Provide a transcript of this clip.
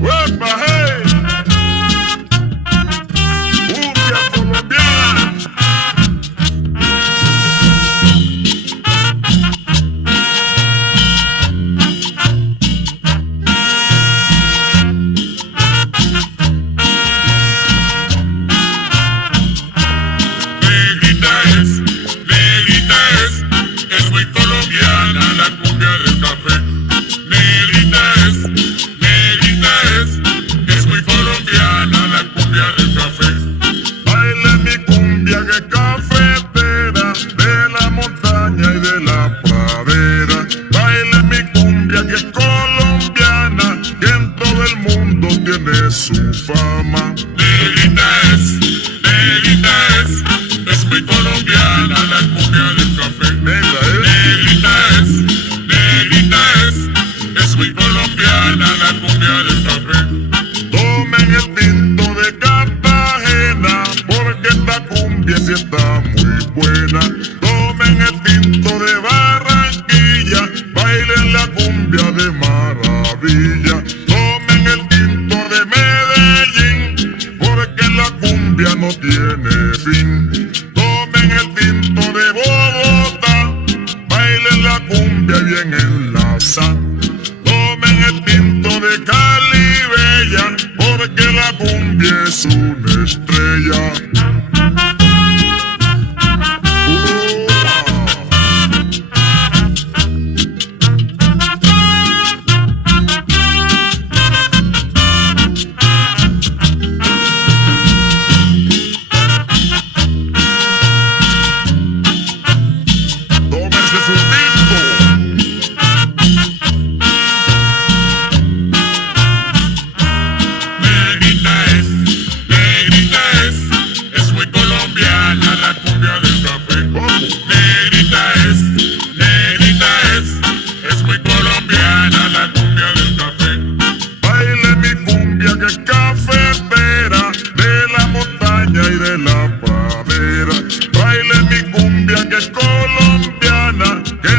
¡Uepa, hey! ¡Cumbia colombiana! Es muy colombiana la cumbia del café. Negrita es muy colombiana la cumbia del café. Baile mi cumbia que es cafetera, de la montaña y de la pradera. Baile mi cumbia que es colombiana, que en todo el mundo tiene su fama. Negrita es muy colombiana la cumbia del café. Negrita es muy colombiana la cumbia del café. Tomen el tinto de Cartagena, porque esta cumbia sí está muy buena. Tomen el tinto de Barranquilla, bailen la cumbia de maravilla. Tomen el tinto de Medellín, porque la cumbia no tiene fin. Tomen el tinto de Bogotá, bailen la cumbia bien enlazada. Tomen el tinto de Cali Bella, porque la cumbia es una estrella. Tómense su tinto. Negrita es muy colombiana la cumbia del café. Negrita es muy colombiana la cumbia del café. Baile mi cumbia que es cafetera, de la montaña y de la pradera. Baile mi cumbia que es colombiana, que